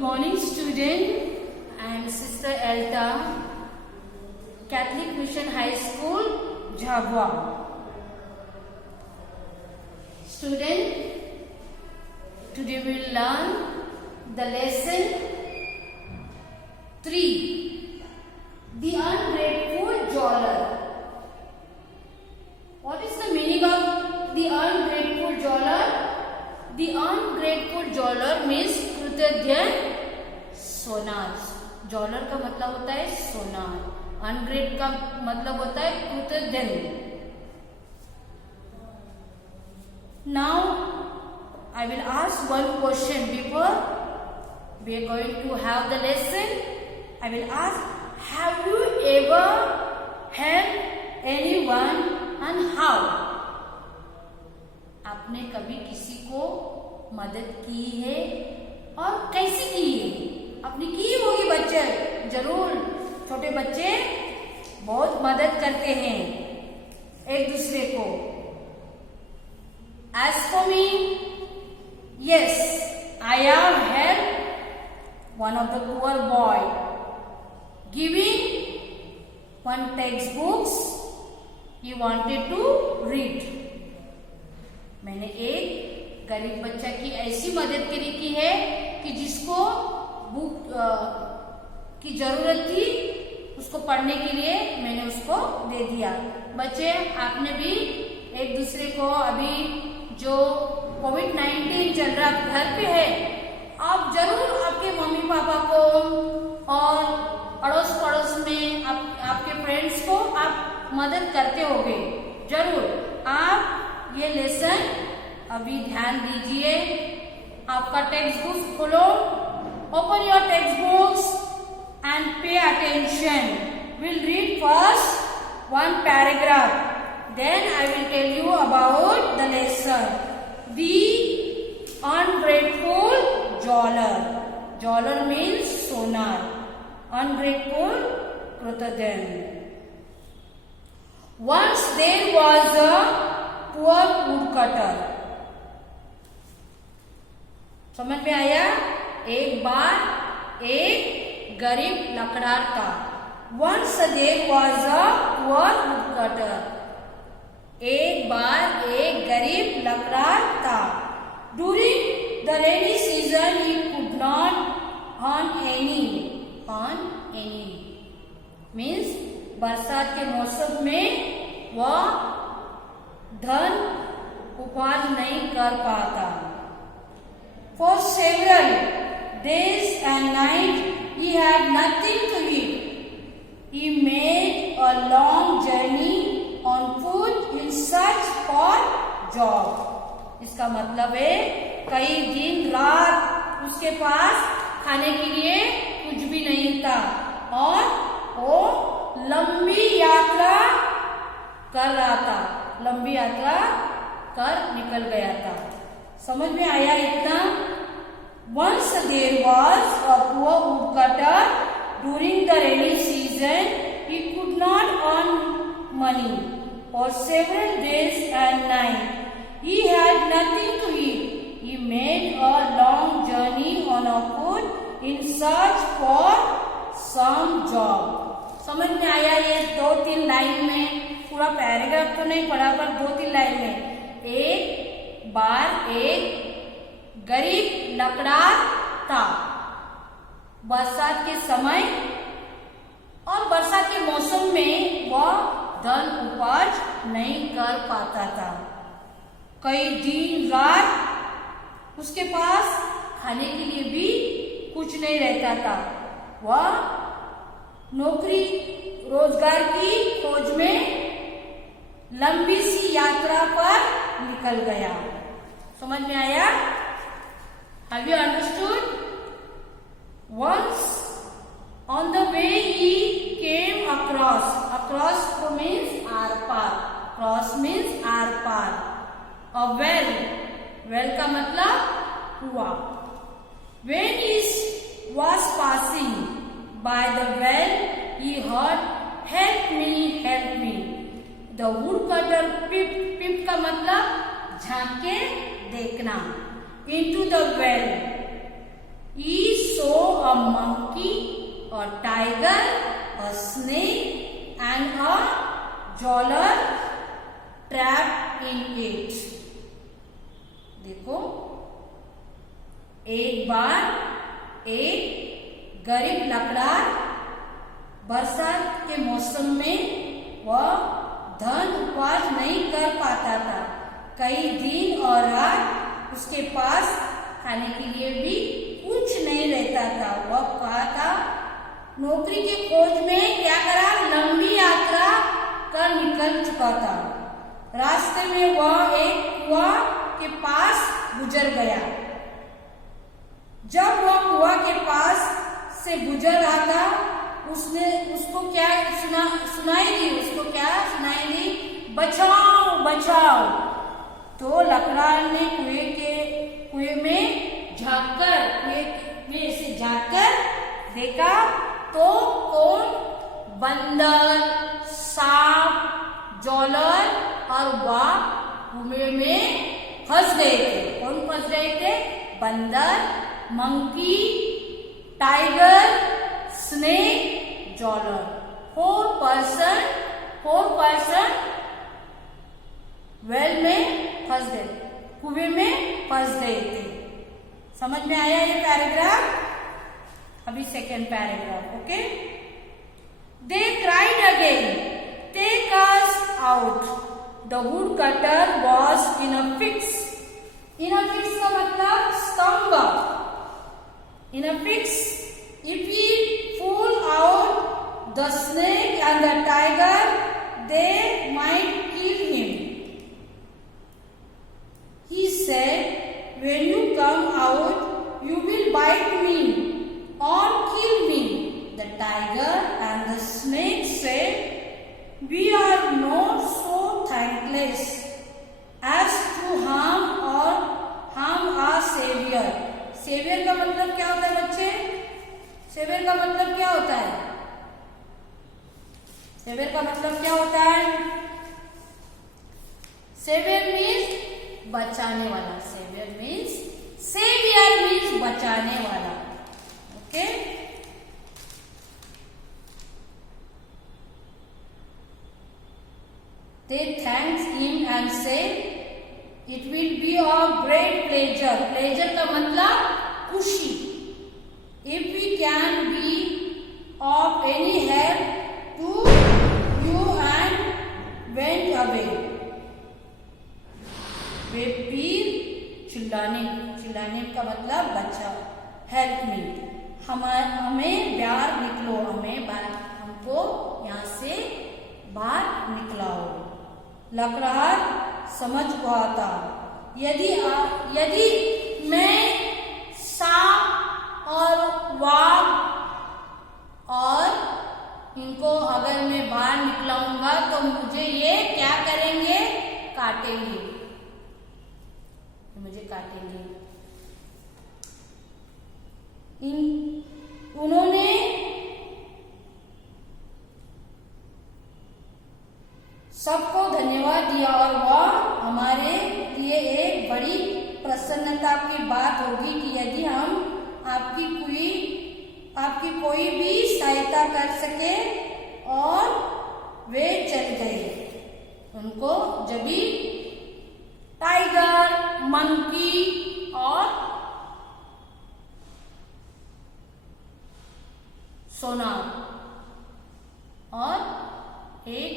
Good morning, student. I am Sister Elta, Catholic Mission High School, Jhabua. Student, today we will learn the lesson 3, the ungrateful jailer. What is the meaning of the ungrateful jailer? The ungrateful jailer means कृतज्ञ सोनार. जॉलर का मतलब होता है सोनार. अनग्रेट का मतलब होता है कृतज्ञ. Now I will ask one question before we are going to have the lesson. I will ask, have you ever helped anyone and how? आपने कभी किसी को मदद की है और कैसे की है? आपने की होगी बच्चे, जरूर. छोटे बच्चे बहुत मदद करते हैं एक दूसरे को. As for me, yes, I have helped one of the poor boy, giving one textbooks he wanted to read. मैंने एक गरीब बच्चा की ऐसी मदद की है कि जिसको बुक की जरूरत थी, उसको पढ़ने के लिए मैंने उसको दे दिया. बच्चे, आपने भी एक दूसरे को, अभी जो कोविड-19 चल रहा घर पे है, आप जरूर आपके मम्मी पापा को और अड़ोस पड़ोस में आपके फ्रेंड्स को आप मदद करते होंगे. जरूर आप ये लेसन अभी ध्यान दीजिए. आपका टेक्स्ट बुक खोलो. Open your text books and pay attention. Will read first one paragraph. Then I will tell you about the lesson. The ungrateful jailer. Jailer means sonar. Ungrateful, कृतज्ञ. Once there was a poor woodcutter. समझ में आया? एक बार एक गरीब लकड़हार था. Once there was a poor woodcutter. एक बार एक गरीब लकड़हार था. During the rainy season he could not earn any. Means बरसात के मौसम में वह धन उपार्जन नहीं कर पाता. For several days and nights he had nothing to eat. He made a long journey on foot in search for job. इसका मतलब है कई दिन रात उसके पास खाने के लिए कुछ भी नहीं था और वो लंबी यात्रा कर रहा था. लंबी यात्रा कर निकल गया था. समझ में आया इतना? Once there was a poor woodcutter. During the rainy season he could not earn money. For several days and nights he had nothing to eat. He made a long journey on a foot in search for some job. समझ में आया? ये 2-3 line में, पूरा paragraph तो नहीं पढ़ा पर 2-3 लाइन में. एक बार एक गरीब लकड़हार था. बरसात के समय और बरसात के मौसम में वह धन उपार्जन नहीं कर पाता था. कई दिन रात उसके पास खाने के लिए भी कुछ नहीं रहता था. वह नौकरी रोजगार की खोज में लंबी सी यात्रा पर निकल गया. समझ में आया? Have you understood? Once on the way he came across. Across means आर पार. Cross means आर पार. A well. Well का मतलब कुआं. When he was passing by the well, he heard, "Help me, help me." The woodcutter peeped. Peep का मतलब झांक के देखना. Into the well. He saw a monkey, a tiger, a snake and a jaguar trapped in it. देखो, एक बार एक गरीब लकड़हार बरसात के मौसम में वह धन उपार्जन नहीं कर पाता था। कई दिन और रात उसके पास खाने के लिए भी कुछ नहीं रहता था। वह कहा था नौकरी के खोज में क्या करा, लंबी यात्रा कर निकल चुका था। रास्ते में वह एक कुआं के पास गुजर गया। जब वह कुआं के पास से गुजर रहा था, उसको क्या सुनाई दी, बचाओ बचाओ। तो लकड़हार ने कुएं में झांककर देखा तो कौन, बंदर, सांप, जालौर और बाघ कुएं में फंस गए थे। कौन फंस गए थे? बंदर, monkey, tiger, snake, Jalore. 4 person well में फंस गए, कुएं में फंस गए थे। समझ में आया ये पैराग्राफ? अभी second paragraph, okay. They cried again, take us out. The wood cutter was in a fix. In a fix का मतलब स्तंभ। In a fix, if we pull out the snake and the tiger, they might kill him. He said, when you come out, you will bite me or kill me. The tiger and the snake said, we are not so thankless as to harm our savior. Saviour का मतलब क्या होता है बच्चे? Saviour का मतलब क्या होता है? सेवियर का मतलब क्या होता है? सेवियर मीन्स बचाने वाला। सेवियर मीन्स बचाने वाला, okay. They thanked him and said, it will be a great pleasure. Pleasure का मतलब खुशी। If we can be of any help to you, and went away. वे फिर चिल्लाने का मतलब बचाओ, हेल्प मी, हमें बाहर निकलो, हमको यहाँ से बाहर निकलाओ। लकड़हार समझ हुआ था, यदि मैं सांप और वाघ और इनको अगर मैं बाहर निकलाऊंगा तो मुझे ये क्या करेंगे? काटेंगे, मुझे काटेंगे। उन्होंने सबको धन्यवाद दिया और वह हमारे लिए एक बड़ी प्रसन्नता की बात होगी कि यदि हम आपकी कोई भी सहायता कर सके। और वे चल गए। उनको जब भी टाइगर, मंकी और सोना और एक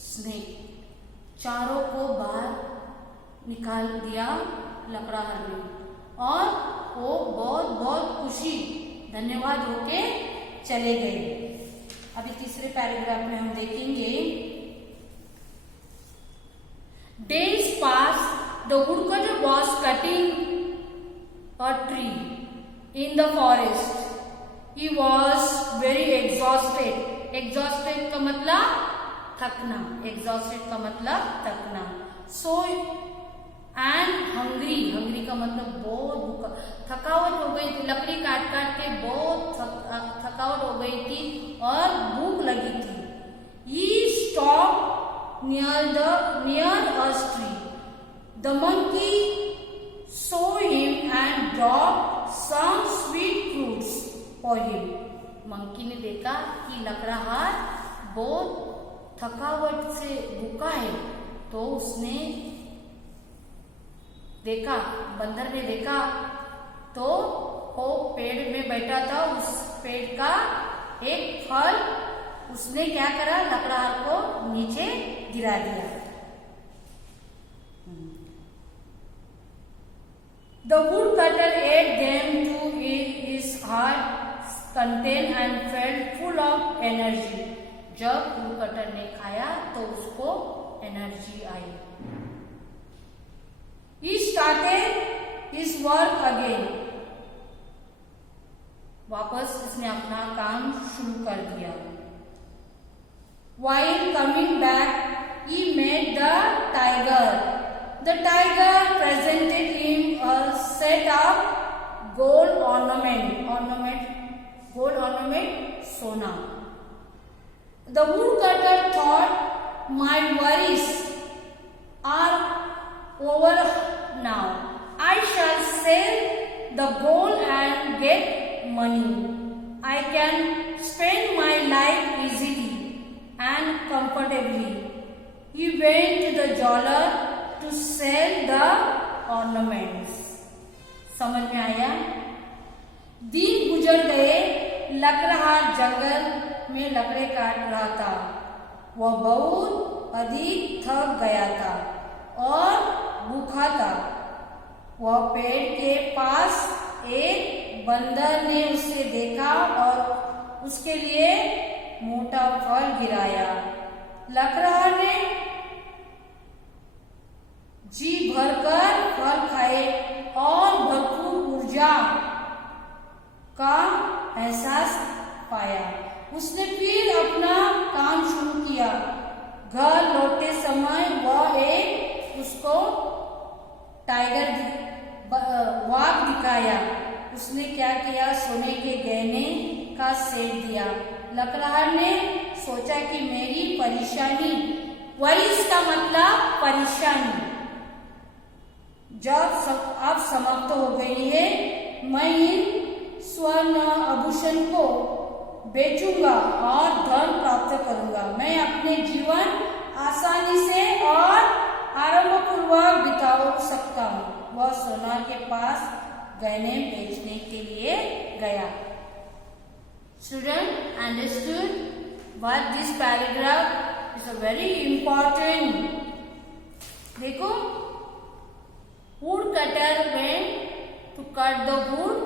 स्नेक, चारों को बाहर निकाल दिया लकड़हार ने, और वो बहुत खुशी, धन्यवाद होके चले गए। अभी तीसरे पैराग्राफ में हम देखेंगे, days pass, the woodcutter was cutting a tree in the forest. He was very exhausted. Exhausted का मतलब थकना, एग्जॉस्टेड का मतलब थकना। सो एंड हंग्री का मतलब बहुत भूखा, थकावट हो गई थी, लकड़ी काट के बहुत थकावट हो गई थी और भूख लगी थी। He stopped near a tree. The monkey saw him and dropped some sweet fruits. for him. Monkey ने देखा कि लकड़हार बहुत थकावट से भूखा है, तो उसने देखा, बंदर ने देखा तो वो पेड़ में बैठा था, उस पेड़ का एक फल उसने क्या करा, लकड़हार को नीचे गिरा दिया। The woodcutter ate them to his heart content and felt full of energy. जब woodcutter ने खाया तो उसको energy I. He started his work again. वापस इसने अपना काम शुरू कर दिया। While coming back, he met the tiger. The tiger presented him a set of gold ornament, sona. The woodcutter thought, my worries are over now. I shall sell the gold and get money. I can spend my life easily and comfortably. He went to the jeweler to sell the ornaments. समझ में आया? दिन गुजर गए, लकड़हार जंगल में लकड़े काट रहा था। वह बहुत अधिक थक गया था और भूखा था। वह पेड़ के पास एक बंदर ने उसे देखा और उसके लिए मोटा फल गिराया। लकड़हार ने जी भरकर फल खाए और भरपूर ऊर्जा का एहसास पाया। उसने फिर अपना काम शुरू किया। घर लौटते समय वह उसको टाइगर वाघ दिखाया। उसने क्या किया, सोने के गहने का सेट दिया। लकड़हार ने सोचा कि मेरी परेशानी, वरिस का मतलब परेशानी, जब अब समाप्त हो गई है, मैं इन स्वर्ण आभूषण को बेचूंगा और धन प्राप्त करूंगा। मैं अपने जीवन आसानी से और आरामपूर्वक बिता सकता हूँ। वह सोना के पास गहने बेचने के लिए गया। Student understood what this paragraph is a very important. देखो, woodcutter went to cut the wood.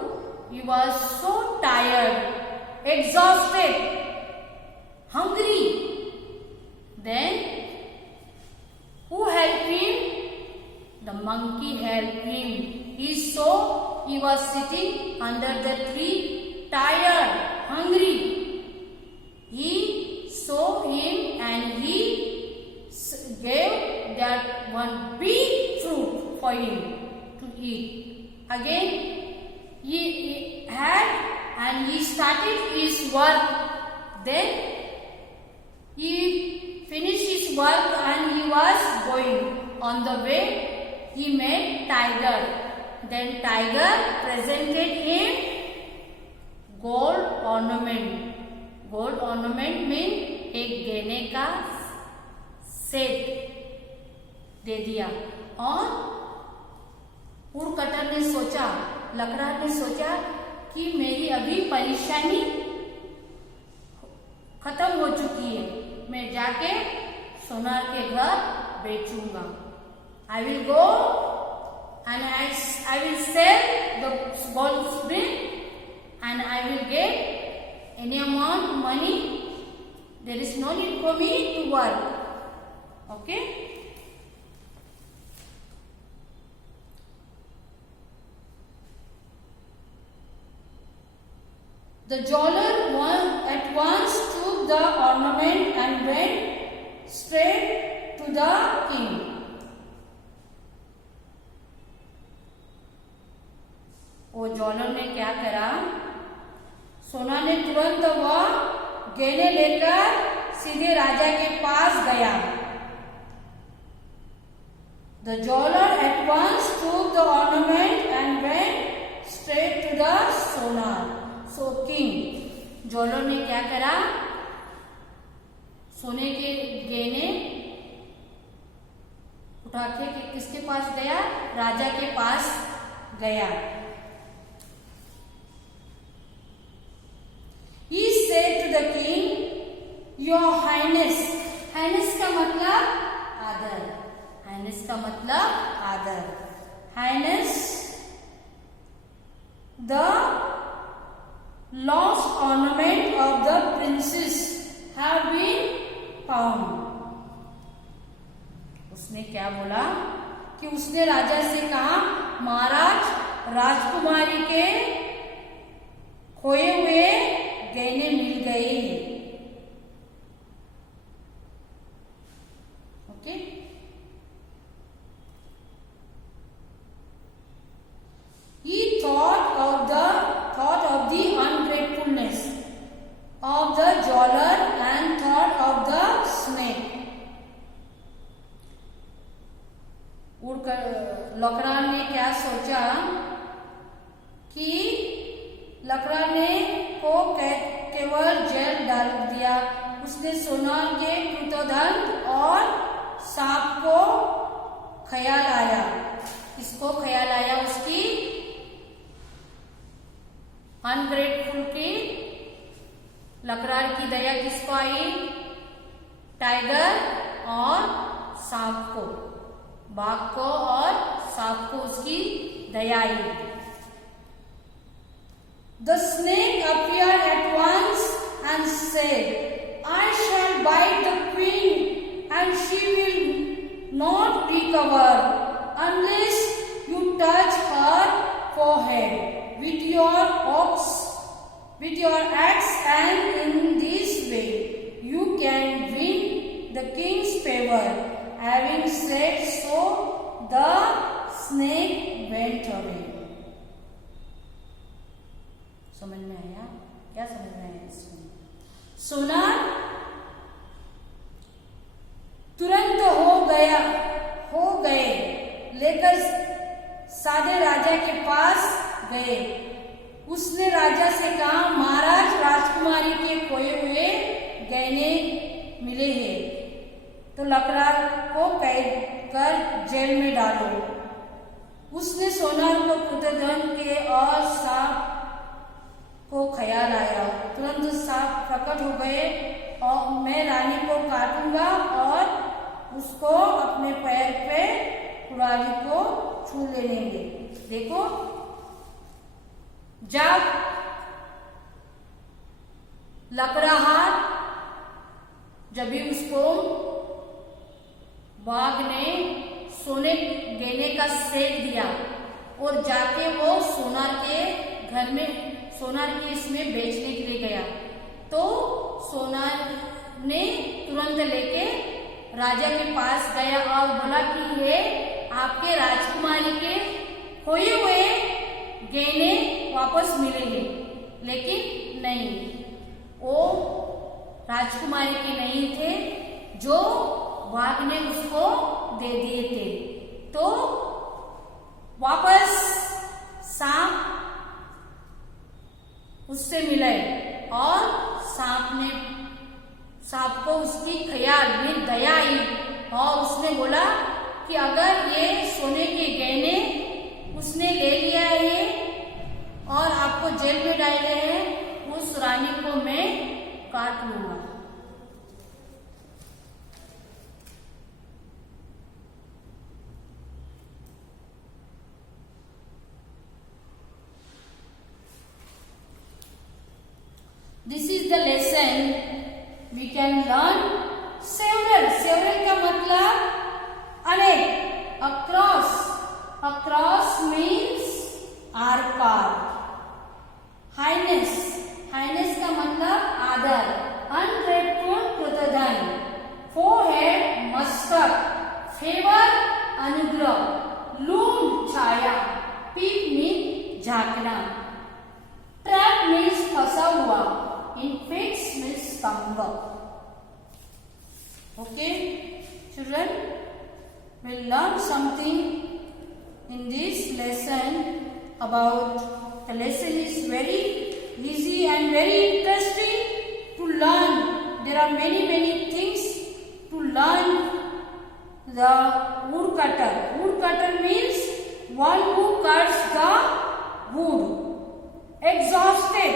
He was so tired, exhausted, hungry. Then, who helped him? The monkey helped him. He was sitting under the tree, tired, hungry. He saw him and he gave that one big fruit for him to eat. Again, he had and he started his work. Then he finished his work and he was going. On the way, he met tiger. Then tiger presented him gold ornament. Gold ornament means एक गहने का set दे दिया। और woodcutter ने सोचा, लकड़हार ने सोचा कि मेरी अभी परेशानी खत्म हो चुकी है, मैं जाके सोनार के घर बेचूंगा। I will go and I will sell the gold ring and I will get any amount money. There is no need for me to work. Okay? The jeweler at once took the ornament and went straight to the king. वो jeweller ने क्या करा, सोना ने तुरंत वह गहने लेकर सीधे राजा के पास गया। The jeweler at once took the ornament and went straight to the sonar. So king जोलो ने क्या करा, सोने के गहने उठा के किसके पास गया, राजा के पास गया। He said to the king, Your Highness, Highness का मतलब आदर, Highness का मतलब आदर, Highness, the lost ornament of the princess have been found. उसने क्या बोला कि उसने राजा से कहा, महाराज राजकुमारी के खोए हुए गहने मिल गए हैं। Okay, he thought of the ungratefulness of the jeweler and thought of the snake. लकड़ा ने क्या सोचा कि लकड़ा ने को केवल जेल डाल दिया, उसने सोना के कृतधन और सांप को ख्याल आया, किसको ख्याल आया, उसकी अनग्रेटफुल की, लकड़ा की दया किसको आई, टाइगर और सांप को, बाघ को और सांप को उसकी दया आई। The snake appeared at once and said, I shall bite the queen and she will not recover unless you touch her forehead with your axe, and in this way you can win the king's favor. Having said so, the snake went away. समझ में आया? क्या समझ में आया इसमें? सोनार तुरंत हो गए लेकर सादे राजा के पास गए। उसने राजा से कहा, महाराज राजकुमारी के खोए हुए गहने मिले हैं, तो लकड़ा को कैद कर जेल में डालो। उसने सोनार को कृतधन के और सांप को ख्याल आया, तुरंत सांप प्रकट हो गए और मैं रानी को काटूंगा और उसको अपने पैर पे कुराली को छू लेंगे। देखो, जब लकड़हार जब भी उसको बाघ ने सोने गहने का सेट दिया और जाके वो सोनार के घर में सोनार के इसमें बेचने के लिए गया, तो सोनार ने तुरंत लेके राजा के पास गया और बोला कि ये आपके राजकुमारी के खोए हुए गहने वापस मिलेंगे, लेकिन नहीं, वो राजकुमारी के नहीं थे जो बाघ ने उसको दे दिए थे। तो वापस सांप उससे मिले और सांप को उसकी ख्याल में दया आई और उसने बोला कि अगर ये सोने के गहने उसने ले लिया है और आपको जेल में डाल गए हैं, उस रानी को मैं काट लूंगा। This is the lesson we can learn several. Several का मतलब अनेक, across. Across means आर पार। Highness. Highness का मतलब आदर। Ungrateful कृतधन। Forehead मस्तक। Favor अनुग्रह। Loom छाया। Peep means झांकना। Trap means फंसा हुआ। Infix means स्तंभ। Okay, children, we'll learn something in this lesson about, the lesson is very easy and very interesting to learn. There are many things to learn. The woodcutter. Woodcutter means one who cuts the wood. Exhausted.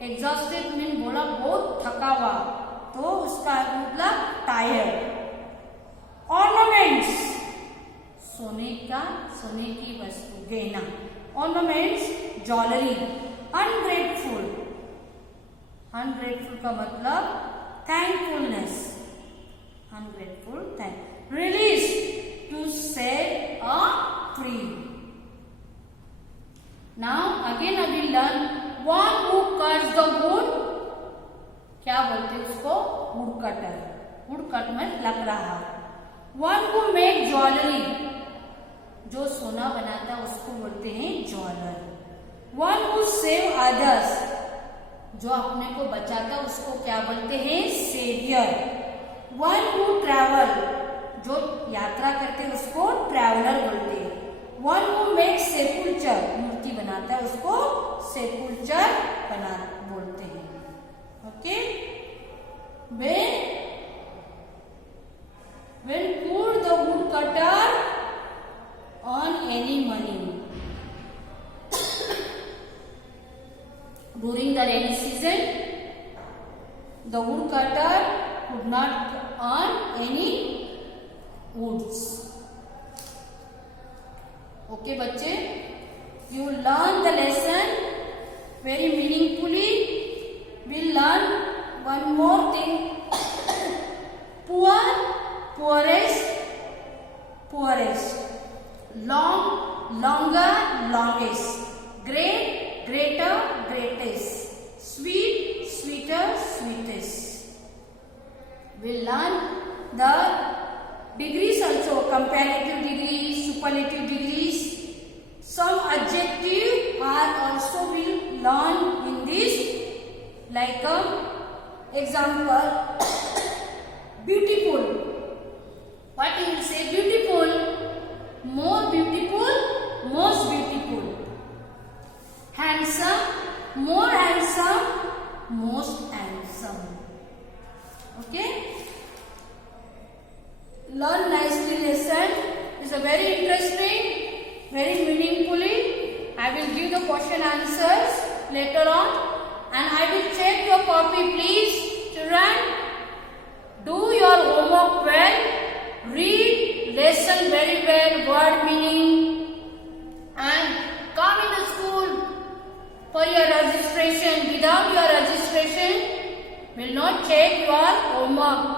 Exhausted means बोला बहुत थका हुआ, तो उसका मतलब tired. Ornaments. सोने की वस्तु, गहना. Ornaments, jewellery. Ungrateful. Ungrateful का मतलब thankfulness. Ungrateful, thank. Release, to set free. Now again I will learn one who cuts the wood. क्या बोलते हैं उसको? woodcutter. woodcut में लग रहा. One who make jewelry. जो सोना बनाता है उसको बोलते हैं jeweller. One who save others. जो अपने को बचाता है उसको क्या बोलते हैं? सेवियर. One who travel. जो यात्रा करते हैं उसको ट्रैवलर बोलते हैं. One who makes sepulchre. मूर्ति बनाता है उसको sepulchre बोलते हैं. Okay? When put the woodcutter on any money. During the rainy season, the woodcutter could not earn any woods. Okay, बच्चे, you learn the lesson very meaningfully. We'll learn one more thing. Poor, poorest, poorest. Long, longer, longest. Great, greater, greatest. Sweet, sweeter, sweetest. We'll learn the degrees also, comparative degrees, superlative degrees. Some adjective are also will learn in this. Like example, beautiful. What you will say? Beautiful, more beautiful, most beautiful. Handsome, more handsome, most handsome. Okay? Learn nicely lesson. It's a very interesting, very meaningfully. I will give the question answers later on. And I will check your copy, please. Children, do your homework well. Read lesson very well, word meaning. And come in the school for your registration. Without your registration, will not check your homework.